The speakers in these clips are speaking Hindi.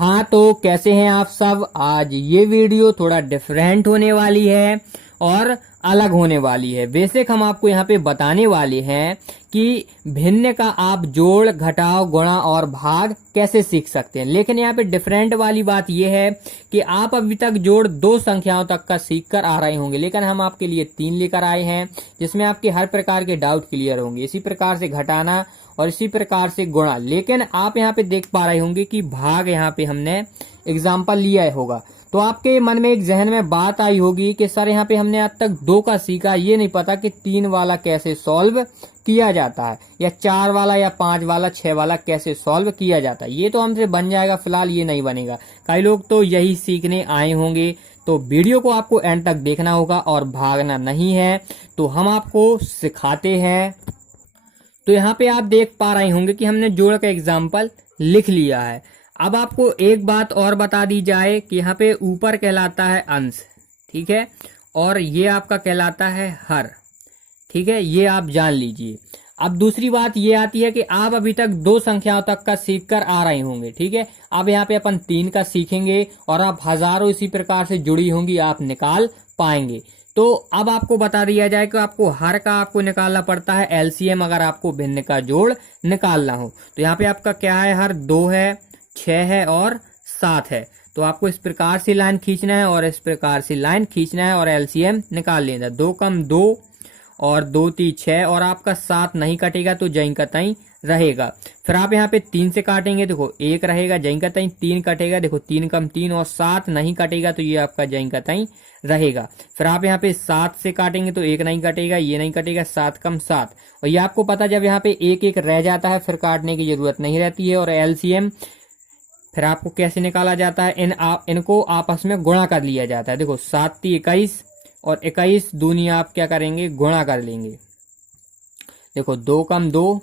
हाँ, तो कैसे हैं आप सब। आज ये वीडियो थोड़ा डिफरेंट होने वाली है और अलग होने वाली है। बेसिक हम आपको यहाँ पे बताने वाले हैं कि भिन्न का आप जोड़, घटाव, गुणा और भाग कैसे सीख सकते हैं। लेकिन यहाँ पे डिफरेंट वाली बात यह है कि आप अभी तक जोड़ 2 संख्याओं तक का सीख कर आ रहे होंगे, लेकिन हम आपके लिए 3 लेकर आए हैं जिसमें आपके हर प्रकार के डाउट क्लियर होंगे। इसी प्रकार से घटाना और इसी प्रकार से गुणा। लेकिन आप यहाँ पे देख पा रहे होंगे कि भाग यहाँ पे हमने एग्जाम्पल लिया होगा, तो आपके मन में एक जहन में बात आई होगी कि सर यहाँ पे हमने आज तक 2 का सीखा, ये नहीं पता कि 3 वाला कैसे सॉल्व किया जाता है, या 4 वाला या 5 वाला 6 वाला कैसे सॉल्व किया जाता है। ये तो हमसे बन जाएगा, फिलहाल ये नहीं बनेगा। कई लोग तो यही सीखने आए होंगे, तो वीडियो को आपको एंड तक देखना होगा और भागना नहीं है। तो हम आपको सिखाते हैं। तो यहाँ पे आप देख पा रहे होंगे कि हमने जोड़ का एग्जाम्पल लिख लिया है। अब आपको एक बात और बता दी जाए कि यहाँ पे ऊपर कहलाता है अंश, ठीक है, और ये आपका कहलाता है हर, ठीक है, ये आप जान लीजिए। अब दूसरी बात ये आती है कि आप अभी तक 2 संख्याओं तक का सीख कर आ रहे होंगे, ठीक है। अब यहाँ पे अपन 3 का सीखेंगे और आप हजारों इसी प्रकार से जुड़ी होंगी, आप निकाल पाएंगे। तो अब आपको बता दिया जाए कि आपको हर का आपको निकालना पड़ता है एलसीएम, अगर आपको भिन्न का जोड़ निकालना हो। तो यहाँ पे आपका क्या है, हर 2 है, 6 है और 7 है। तो आपको इस प्रकार से लाइन खींचना है और इस प्रकार से लाइन खींचना है और एलसीएम निकाल लेना। 2 कम 2 और 2 3 6 और आपका 7 नहीं कटेगा तो जहीं का तहीं रहेगा। फिर आप यहाँ पे 3 से काटेंगे, देखो 1 रहेगा, जहीं का तहीं 3 कटेगा, देखो 3 कम 3 और 7 नहीं कटेगा तो ये आपका जहीं का तहीं रहेगा। फिर आप यहाँ पे 7 से काटेंगे तो 1 नहीं कटेगा, ये नहीं कटेगा, 7 कम 7। और ये आपको पता, जब यहाँ पे 1 1 रह जाता है फिर काटने की जरूरत नहीं रहती है। और एलसीएम फिर आपको कैसे निकाला जाता है, इनको आपस में गुणा कर लिया जाता है। देखो 7 3 21 और 21 दूनी आप क्या करेंगे, गुणा कर लेंगे। देखो 2 कम 2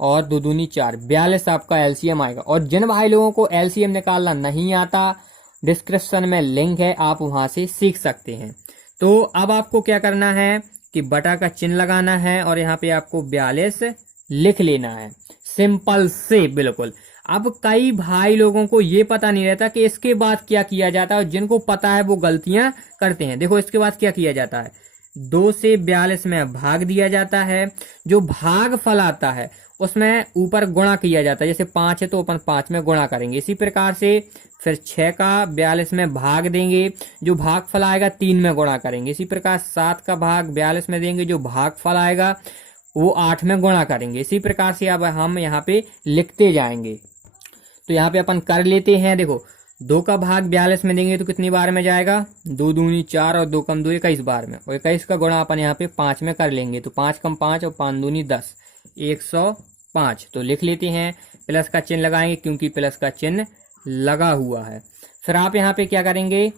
और 2 दूनी 4, 42 आपका एलसीएम आएगा। और जिन भाई लोगों को एलसीएम निकालना नहीं आता, डिस्क्रिप्शन में लिंक है, आप वहां से सीख सकते हैं। तो अब आपको क्या करना है कि बटा का चिन्ह लगाना है और यहाँ पे आपको 42 लिख लेना है, सिंपल से बिल्कुल। अब कई भाई लोगों को ये पता नहीं रहता कि इसके बाद क्या किया जाता है, और जिनको पता है वो गलतियां करते हैं। देखो इसके बाद क्या किया जाता है, 2 से 42 में भाग दिया जाता है। जो भाग फल आता है उसमें ऊपर गुणा किया जाता है। जैसे 5 है तो अपन 5 में गुणा करेंगे। इसी प्रकार से फिर 6 का 42 में भाग देंगे, जो भाग फल आएगा 3 में गुणा करेंगे। इसी प्रकार 7 का भाग 42 में देंगे, जो भाग फल आएगा वो 8 में गुणा करेंगे। इसी प्रकार से अब हम यहाँ पे लिखते जाएंगे। तो यहाँ पे अपन कर लेते हैं। देखो 2 का भाग 42 में देंगे तो कितनी बार में जाएगा, 2 दूनी 4 और 2 कम 2 21 बार में। और 21 का गुणा अपन यहाँ पे 5 में कर लेंगे, तो 5 कम 5 और 5 दूनी 10, 105। तो लिख लेते हैं, प्लस का चिन्ह लगाएंगे क्योंकि प्लस का चिन्ह लगा हुआ है। फिर आप यहाँ पे क्या करेंगे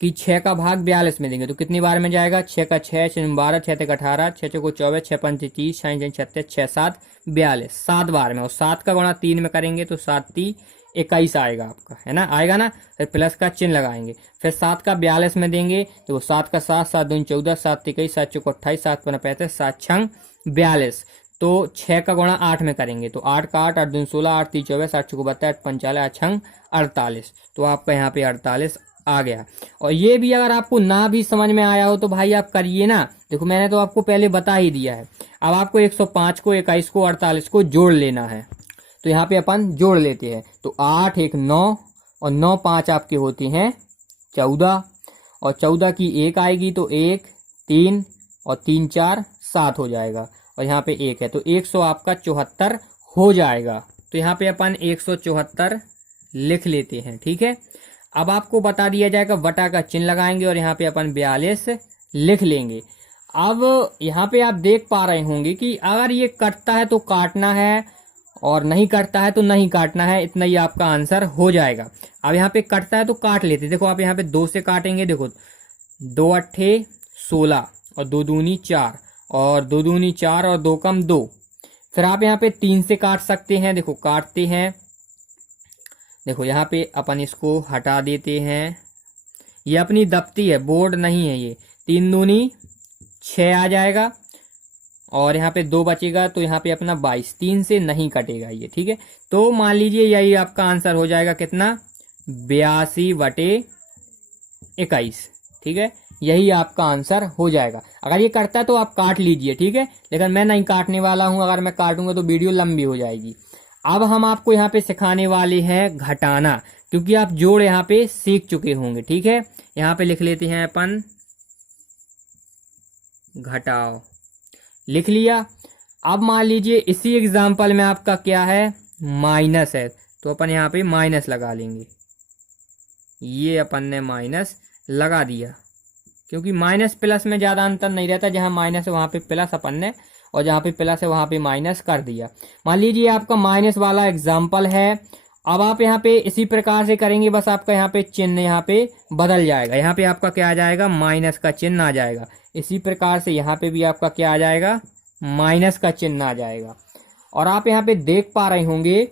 कि 6 का भाग 42 में देंगे तो कितनी बार में जाएगा, 6 का 6 6 12 6 तक 18 6 को 24 6 5 30 6 36 6 7 42, 7 बार में। और 7 का गुणा 3 में करेंगे तो 7 3 21 आएगा आपका, है ना, आएगा ना। फिर प्लस का चिन्ह लगाएंगे। फिर 7 का 42 में देंगे तो 7 का 7 7 दूनी 14 7 21 7 चौको 28 7 पंद्रह 35 7 छंग 42। तो 6 का गुणा 8 में करेंगे तो 8 का 8 8 दूनी 16 8 3 24 8 चौको 32 8 45 8 छंग 48। तो आपका यहाँ पे 48 आ गया। और ये भी अगर आपको ना भी समझ में आया हो तो भाई आप करिए ना। देखो मैंने तो आपको पहले बता ही दिया है। अब आपको 105 को 21 को 48 को जोड़ लेना है। तो यहाँ पे अपन जोड़ लेते हैं। तो 8 1 9 और 9 5 आपके होते हैं 14, और 14 की 1 आएगी तो 1 3 और 3 4 7 हो जाएगा, और यहाँ पे 1 है तो 100 आपका 74 हो जाएगा। तो यहाँ पे अपन 174 लिख लेते हैं, ठीक है। अब आपको बता दिया जाएगा, बटा का चिन्ह लगाएंगे और यहाँ पे अपन 42 लिख लेंगे। अब यहाँ पे आप देख पा रहे होंगे कि अगर ये कटता है तो काटना है और नहीं कटता है तो नहीं काटना है, इतना ही आपका आंसर हो जाएगा। अब यहाँ पे कटता है तो काट लेते। देखो आप यहाँ पे 2 से काटेंगे, देखो 2 अट्ठे 16 और 2 दूनी 4 और 2 दूनी 4 और 2 कम 2। फिर आप यहाँ पे 3 से काट सकते हैं, देखो काटते हैं। देखो यहाँ पे अपन इसको हटा देते हैं, ये अपनी दफ्ती है, बोर्ड नहीं है ये। 3 दूनी 6 आ जाएगा और यहाँ पे 2 बचेगा तो यहाँ पे अपना 22, 3 से नहीं कटेगा ये, ठीक है। तो मान लीजिए यही आपका आंसर हो जाएगा कितना, 82/21, ठीक है। यही आपका आंसर हो जाएगा। अगर ये करता तो आप काट लीजिए, ठीक है, लेकिन मैं नहीं काटने वाला हूं। अगर मैं काटूंगा तो वीडियो लंबी हो जाएगी। अब हम आपको यहाँ पे सिखाने वाले हैं घटाना, क्योंकि आप जोड़ यहाँ पे सीख चुके होंगे, ठीक है। यहाँ पे लिख लेते हैं अपन घटाओ, लिख लिया। अब मान लीजिए इसी एग्जाम्पल में आपका क्या है, माइनस है, तो अपन यहाँ पे माइनस लगा लेंगे। ये अपन ने माइनस लगा दिया, क्योंकि माइनस प्लस में ज्यादा अंतर नहीं रहता। जहां माइनस है वहां पे प्लस अपन ने, और जहां पे प्लस है वहां पे माइनस कर दिया। मान लीजिए आपका माइनस वाला एग्जाम्पल है। अब आप यहाँ पे इसी प्रकार से करेंगे, बस आपका यहाँ पे चिन्ह यहाँ पे बदल जाएगा। यहाँ पे आपका क्या आ जाएगा, माइनस का चिन्ह आ जाएगा। इसी प्रकार से यहाँ पे भी आपका क्या आ जाएगा, माइनस का चिन्ह आ जाएगा। और आप यहाँ पे देख पा रहे होंगे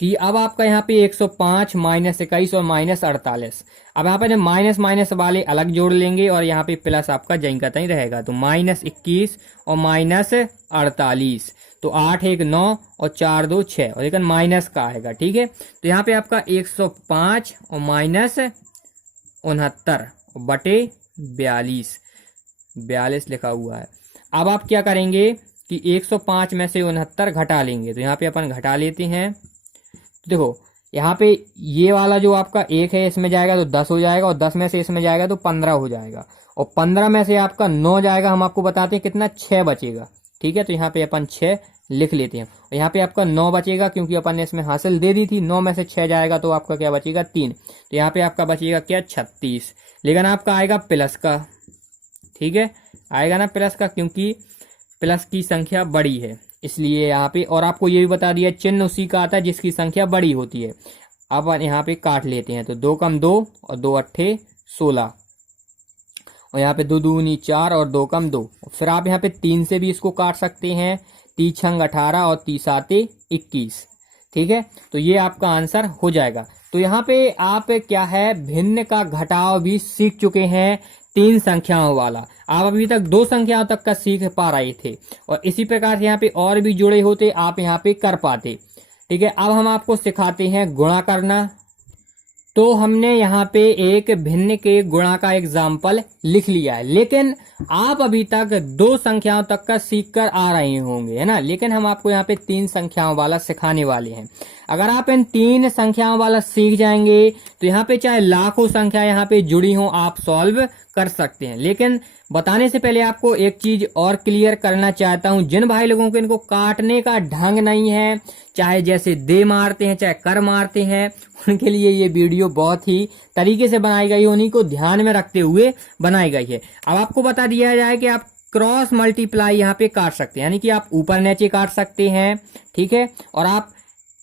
कि अब आपका यहाँ पे 105 -21 और -48। अब यहाँ पे जब माइनस माइनस वाले अलग जोड़ लेंगे और यहाँ पे प्लस आपका जहीं का तहीं रहेगा, तो -21 और -48, तो 8 1 9 और 4 2 6, और लेकिन माइनस का आएगा, ठीक है। तो यहाँ पे आपका 105 और -69 बटे 42 लिखा हुआ है। अब आप क्या करेंगे कि 105 में से 69 घटा लेंगे, तो यहाँ पे अपन घटा लेते हैं। देखो यहाँ पे ये वाला जो आपका 1 है इसमें जाएगा तो 10 हो जाएगा, और 10 में से इसमें जाएगा तो 15 हो जाएगा, और 15 में से आपका 9 जाएगा। हम आपको बताते हैं कितना, 6 बचेगा, ठीक है। तो यहाँ पे अपन 6 लिख लेते हैं, और यहाँ पे आपका 9 बचेगा, क्योंकि अपन ने इसमें हासिल दे दी थी। 9 में से 6 जाएगा तो आपका क्या बचेगा, 3। तो यहाँ पे आपका बचेगा क्या, 36। लेकिन आपका आएगा प्लस का, ठीक है, आएगा ना प्लस का, क्योंकि प्लस की संख्या बड़ी है इसलिए यहाँ पे। और आपको ये भी बता दिया चिन्ह उसी का आता है जिसकी संख्या बड़ी होती है। अब यहाँ पे काट लेते हैं, तो 2 कम 2 और 2 अट्ठे 16, और यहाँ पे 2 दूनी 4 और 2 कम 2। फिर आप यहाँ पे 3 से भी इसको काट सकते हैं, 3 छंग 18 और 3 साते 21, ठीक है। तो ये आपका आंसर हो जाएगा। तो यहाँ पे आप क्या है, भिन्न का घटाव भी सीख चुके हैं, 3 संख्याओं वाला। आप अभी तक 2 संख्याओं तक का सीख पा रहे थे, और इसी प्रकार से यहाँ पे और भी जुड़े होते आप यहाँ पे कर पाते, ठीक है। अब हम आपको सिखाते हैं गुणा करना। तो हमने यहाँ पे एक भिन्न के गुणा का एग्जाम्पल लिख लिया है, लेकिन आप अभी तक 2 संख्याओं तक का सीख कर आ रहे होंगे, है ना। लेकिन हम आपको यहाँ पे 3 संख्याओं वाला सिखाने वाले हैं। अगर आप इन 3 संख्याओं वाला सीख जाएंगे तो यहाँ पे चाहे लाखों संख्या यहाँ पे जुड़ी हो, आप सॉल्व कर सकते हैं। लेकिन बताने से पहले आपको एक चीज और क्लियर करना चाहता हूं, जिन भाई लोगों को इनको काटने का ढंग नहीं है, चाहे जैसे दे मारते हैं चाहे कर मारते हैं, उनके लिए ये वीडियो बहुत ही तरीके से बनाई गई, उन्हीं को ध्यान में रखते हुए बनाई गई है। अब आपको बता दिया जाए कि आप क्रॉस मल्टीप्लाई यहाँ पे काट सकते हैं, यानी कि आप ऊपर नीचे काट सकते हैं, ठीक है। और आप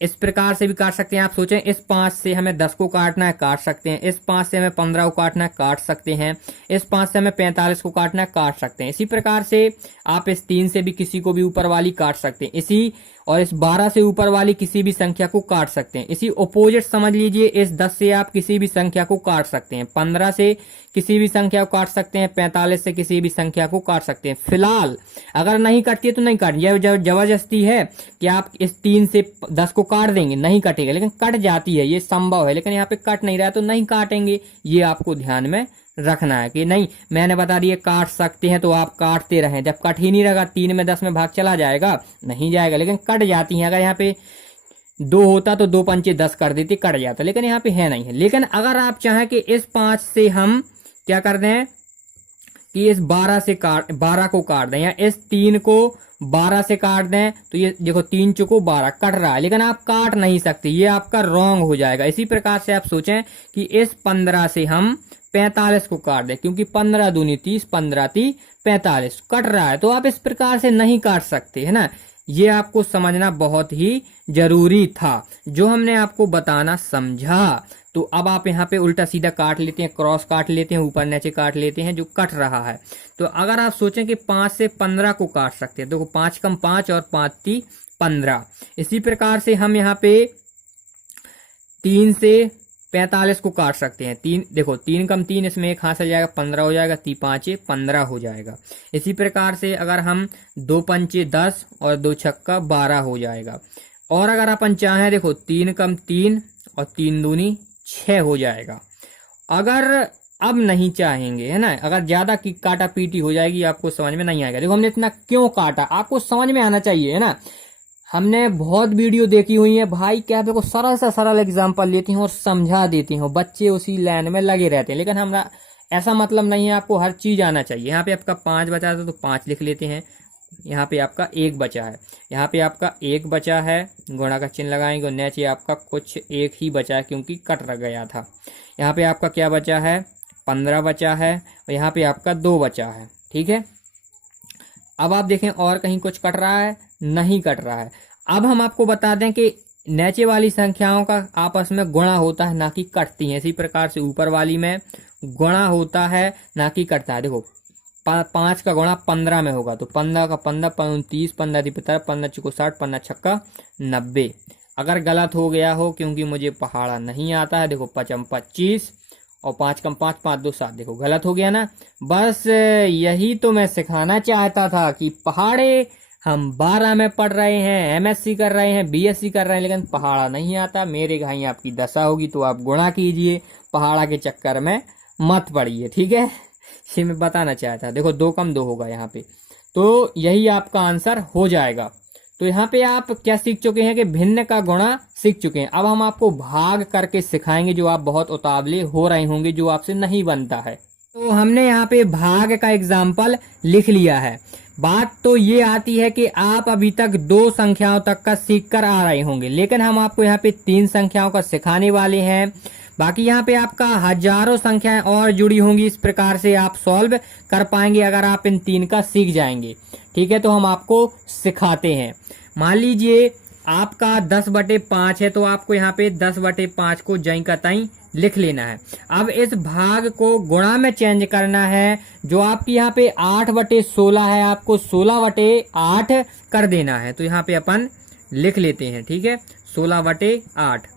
इस प्रकार से भी काट सकते हैं। आप सोचें इस 5 से हमें 10 को काटना है, काट सकते हैं। इस 5 से हमें 15 को काटना है, काट सकते हैं। इस 5 से हमें 45 को काटना है, काट सकते हैं। इसी प्रकार से आप इस 3 से भी किसी को भी ऊपर वाली काट सकते हैं, इसी और इस 12 से ऊपर वाली किसी भी संख्या को काट सकते हैं। इसी ओपोजिट समझ लीजिए, इस 10 से आप किसी भी संख्या को काट सकते हैं, 15 से किसी भी संख्या को काट सकते हैं, 45 से किसी भी संख्या को काट सकते हैं। फिलहाल अगर नहीं कटती है तो नहीं काट, यह जबरदस्ती है कि आप इस 3 से 10 को काट देंगे, नहीं कटेगा। लेकिन कट जाती है, ये संभव है, लेकिन यहाँ पे कट नहीं रहा तो नहीं काटेंगे। ये आपको ध्यान में रखना है कि नहीं, मैंने बता दिया काट सकते हैं तो आप काटते रहें। जब कट ही नहीं रहेगा, 3 में 10 में भाग चला जाएगा, नहीं जाएगा। लेकिन कट जाती हैं। अगर यहाँ पे 2 होता तो 2 पंचे 10 कर देते, कट जाता, लेकिन यहाँ पे है नहीं है। लेकिन अगर आप चाहें कि इस 5 से हम क्या कर दें कि इस 12 को काट दें, या इस 3 को 12 से काट दें, तो ये देखो 3 चुको 12 कट रहा है, लेकिन आप काट नहीं सकते, ये आपका रॉन्ग हो जाएगा। इसी प्रकार से आप सोचें कि इस 15 से हम 45 को काट दें, क्योंकि 15 दूनी 30, 15 × 45 कट रहा है, तो आप इस प्रकार से नहीं काट सकते, है ना। ये आपको समझना बहुत ही जरूरी था, जो हमने आपको बताना समझा। तो अब आप यहाँ पे उल्टा सीधा काट लेते हैं, क्रॉस काट लेते हैं, ऊपर नीचे काट लेते हैं, जो कट रहा है। तो अगर आप सोचें कि 5 से 15 को काट सकते हैं, देखो 5 कम 5 और 5 × 15। इसी प्रकार से हम यहाँ पे 3 से 45 को काट सकते हैं। 3 देखो 3 कम 3 इसमें 1 हाथ से जाएगा 15 हो जाएगा, 3 5 15 हो जाएगा। इसी प्रकार से अगर हम 2 पंचे 10 और 2 छक्का 12 हो जाएगा। और अगर अपन चाहें देखो 3 कम 3 और 3 दूनी 6 हो जाएगा। अगर अब नहीं चाहेंगे है ना, अगर ज्यादा की काटा पीटी हो जाएगी आपको समझ में नहीं आएगा। देखो हमने इतना क्यों काटा आपको समझ में आना चाहिए है ना। हमने बहुत वीडियो देखी हुई है भाई, क्या देखो सरल से सरल एग्जांपल लेती हूँ और समझा देती हूँ, बच्चे उसी लाइन में लगे रहते हैं। लेकिन हमरा ऐसा मतलब नहीं है, आपको हर चीज आना चाहिए। यहाँ पे आपका 5 बचा था तो 5 लिख लेते हैं। यहाँ पे आपका 1 बचा है, यहाँ पे आपका 1 बचा है, गुणा का चिन्ह लगाएंगे और नीचे आपका कुछ 1 ही बचा है क्योंकि कट रह गया था। यहाँ पे आपका क्या बचा है, 15 बचा है और यहाँ पे आपका 2 बचा है। ठीक है, अब आप देखें और कहीं कुछ कट रहा है, नहीं कट रहा है। अब हम आपको बता दें कि नीचे वाली संख्याओं का आपस में गुणा होता है ना कि कटती है। इसी प्रकार से ऊपर वाली में गुणा होता है ना कि कटता है। देखो 5 का गुणा 15 में होगा तो 15 का 15 29 15 15 15 चौको 60 15 छक्का 90। अगर गलत हो गया हो क्योंकि मुझे पहाड़ा नहीं आता है, देखो 5 25 और 5 कम 5 5 2 7, देखो गलत हो गया ना। बस यही तो मैं सिखाना चाहता था कि पहाड़े हम 12 में पढ़ रहे हैं, एमएससी कर रहे हैं, बीएससी कर रहे हैं, लेकिन पहाड़ा नहीं आता। मेरे भाई आपकी दशा होगी तो आप गुणा कीजिए, पहाड़ा के चक्कर में मत पड़िए। ठीक है, ये मैं बताना चाहता। देखो 2 कम 2 होगा यहाँ पे, तो यही आपका आंसर हो जाएगा। तो यहाँ पे आप क्या सीख चुके हैं कि भिन्न का गुणा सीख चुके हैं। अब हम आपको भाग करके सिखाएंगे, जो आप बहुत उतावले हो रहे होंगे, जो आपसे नहीं बनता है। तो हमने यहाँ पे भाग का एग्जाम्पल लिख लिया है। बात तो ये आती है कि आप अभी तक 2 संख्याओं तक का सीख कर आ रहे होंगे, लेकिन हम आपको यहाँ पे 3 संख्याओं का सिखाने वाले हैं। बाकी यहाँ पे आपका हजारों संख्याएं और जुड़ी होंगी, इस प्रकार से आप सॉल्व कर पाएंगे अगर आप इन 3 का सीख जाएंगे। ठीक है, तो हम आपको सिखाते हैं। मान लीजिए आपका 10/5 है तो आपको यहाँ पे 10/5 को जई का तई लिख लेना है। अब इस भाग को गुणा में चेंज करना है। जो आपकी यहाँ पे 8/16 है, आपको 16/8 कर देना है। तो यहाँ पे अपन लिख लेते हैं। ठीक है, 16/8।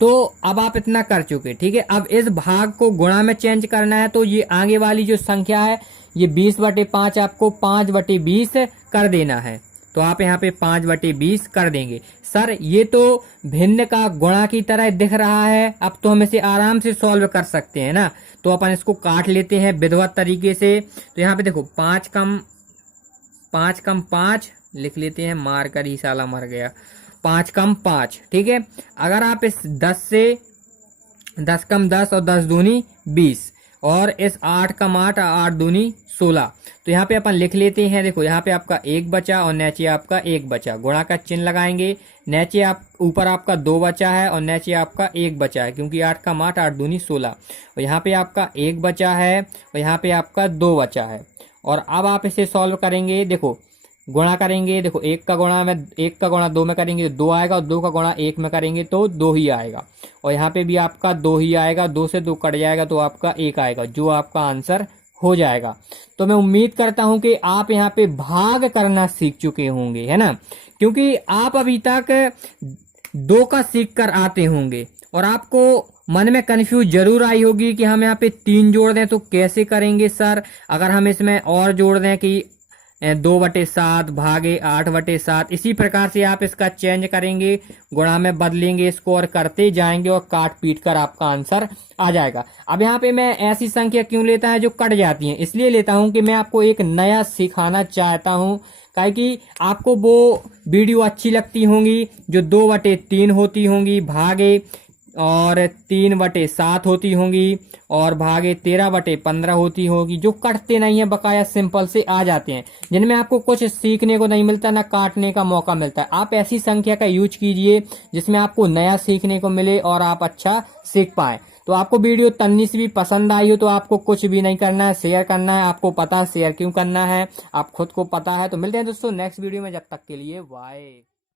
तो अब आप इतना कर चुके। ठीक है, अब इस भाग को गुणा में चेंज करना है, तो ये आगे वाली जो संख्या है ये 20/5 आपको 5/20 कर देना है। तो आप यहाँ पे 5/20 कर देंगे। सर ये तो भिन्न का गुणा की तरह दिख रहा है, अब तो हम इसे आराम से सॉल्व कर सकते हैं ना। तो अपन इसको काट लेते हैं विधिवत तरीके से। तो यहाँ पे देखो 5 कम 5 लिख लेते हैं, मार कर ही साला मर गया। 5 कम 5। ठीक है, अगर आप इस 10 से 10 कम 10 और 10 दूनी 20 और इस 8 कम 8 8 दूनी 16, तो यहाँ पे अपन लिख लेते हैं। देखो यहाँ पे आपका 1 बचा और नीचे आपका 1 बचा, गुणा का चिन्ह लगाएंगे। नीचे आप ऊपर आपका 2 बचा है और नीचे आपका 1 बचा है, क्योंकि 8 कम 8 8 दूनी 16। और यहाँ पे आपका 1 बचा है और यहाँ पे आपका 2 बचा है। और अब आप इसे सॉल्व करेंगे, देखो गुणा करेंगे। देखो 1 का गुणा 2 में करेंगे तो 2 आएगा और 2 का गुणा 1 में करेंगे तो 2 ही आएगा। और यहाँ पे भी आपका 2 ही आएगा, 2 से 2 कट जाएगा तो आपका 1 आएगा, जो आपका आंसर हो जाएगा। तो मैं उम्मीद करता हूं कि आप यहाँ पे भाग करना सीख चुके होंगे, है ना, क्योंकि आप अभी तक 2 का सीख कर आते होंगे और आपको मन में कंफ्यूज जरूर आई होगी कि हम यहाँ पे 3 जोड़ दें तो कैसे करेंगे सर। अगर हम इसमें और जोड़ दें कि 2/7 भागे 8/7, इसी प्रकार से आप इसका चेंज करेंगे, गुणा में बदलेंगे इसको और करते जाएंगे और काट पीट कर आपका आंसर आ जाएगा। अब यहाँ पे मैं ऐसी संख्या क्यों लेता है जो कट जाती हैं, इसलिए लेता हूं कि मैं आपको एक नया सिखाना चाहता हूं, काहे कि आपको वो वीडियो अच्छी लगती होंगी जो 2/3 होती होंगी भागे और 3/7 होती होंगी और भागे 13/15 होती होगी, जो कटते नहीं है, बकाया सिंपल से आ जाते हैं, जिनमें आपको कुछ सीखने को नहीं मिलता ना काटने का मौका मिलता है। आप ऐसी संख्या का यूज कीजिए जिसमें आपको नया सीखने को मिले और आप अच्छा सीख पाए। तो आपको वीडियो तन्नी से भी पसंद आई हो तो आपको कुछ भी नहीं करना है, शेयर करना है। आपको पता है शेयर क्यों करना है, आप खुद को पता है। तो मिलते हैं दोस्तों नेक्स्ट वीडियो में, जब तक के लिए बाय।